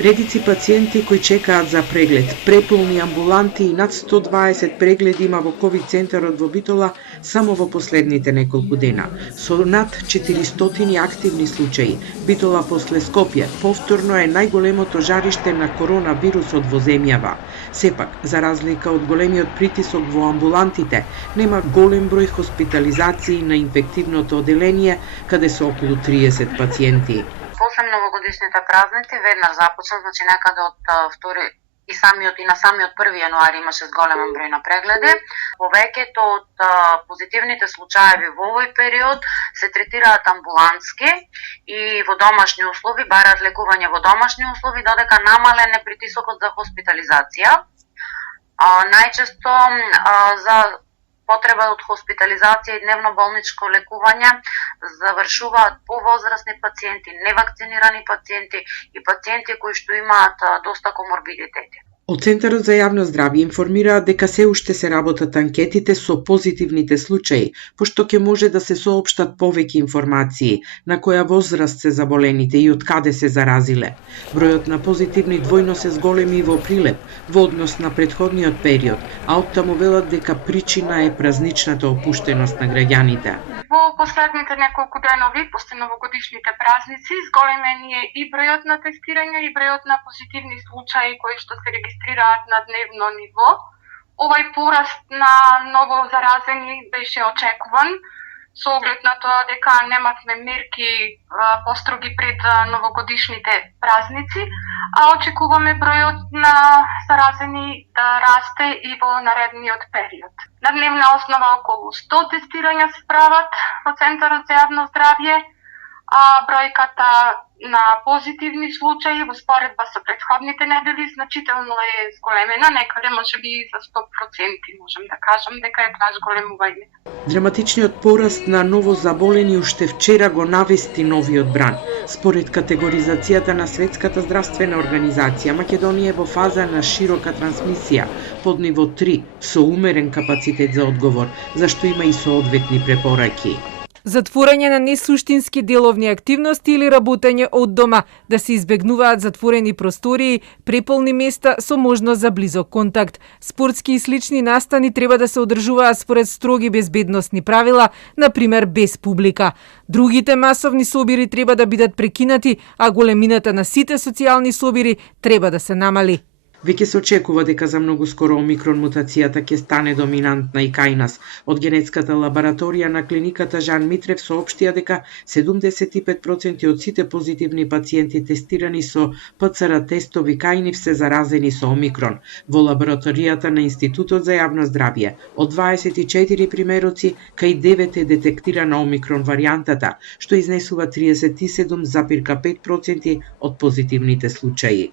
Редици пациенти кои чекаат за преглед, преполни амбуланти и над 120 прегледи има во ковид центарот во Битола само во последните неколку дена. Со над 400 активни случаи, Битола после Скопје повторно е најголемото жариште на коронавирусот во земјава. Сепак, за разлика од големиот притисок во амбулантите, нема голем број хоспитализации на инфективното оделение, каде се околу 30 пациенти. После новогодишните празници веднаш започна, значи некаде од на самиот 1 јануари имаше зголемен број на прегледи. Повеќето од позитивните случаи во овој период се третираат амбулантски и во домашни услови, бараат лекување во домашни услови, додека намален е притисокот за хоспитализација. Најчесто за потреба од хоспитализација и дневно болничко лекување завршуваат повозрасни пациенти, невакцинирани пациенти и пациенти кои што имаат доста коморбидитети. Од Центарот за јавно здравје информираат дека се уште се работат анкетите со позитивните случаи, пошто ќе може да се соопштат повеќе информации на која возраст се заболените и од каде се заразиле. Бројот на позитивни двојно се зголеми во Прилеп во однос на претходниот период, а оттаму велат дека причина е празничната опуштеност на граѓаните. Во последните неколку денови, после новогодишните празници, зголемен е и бројот на тестирање и бројот на позитивни случаи кои што се регистрираат на дневно ниво. Овај пораст на ново заразени беше очекуван, со оглед на тоа дека немавме мерки построги пред новогодишните празници, а очекуваме бројот на заразени да расте и во наредниот период. На дневна основа околу 100 тестирања се прават во Центарот за јавно здравје, а бројката на позитивни случаи во споредба со претходните недели значително е зголемена, некаде можеби за 100% можем да кажам дека е тоа зголемување. Драматичниот пораст на ново заболени уште вчера го навести новиот бран. Според категоризацијата на Светската здравствена организација, Македонија е во фаза на широка трансмисија под ниво 3 со умерен капацитет за одговор, зашто има и соодветни препораки. Затворање на несуштински деловни активности или работење од дома, да се избегнуваат затворени простории, преполни места со можност за близок контакт. Спортски и слични настани треба да се одржуваат според строги безбедносни правила, например без публика. Другите масовни собири треба да бидат прекинати, а големината на сите социјални собири треба да се намали. Веќе се очекува дека за многу скоро омикрон мутацијата ќе стане доминантна и кај нас. Од генетската лабораторија на клиниката Жан Митрев соопштија дека 75% од сите позитивни пациенти тестирани со ПЦР тестови кај нив се заразени со омикрон. Во лабораторијата на Институтот за јавно здравје, од 24 примероци, кај 9 е детектирана омикрон варијантата, што изнесува 37,5% од позитивните случаи.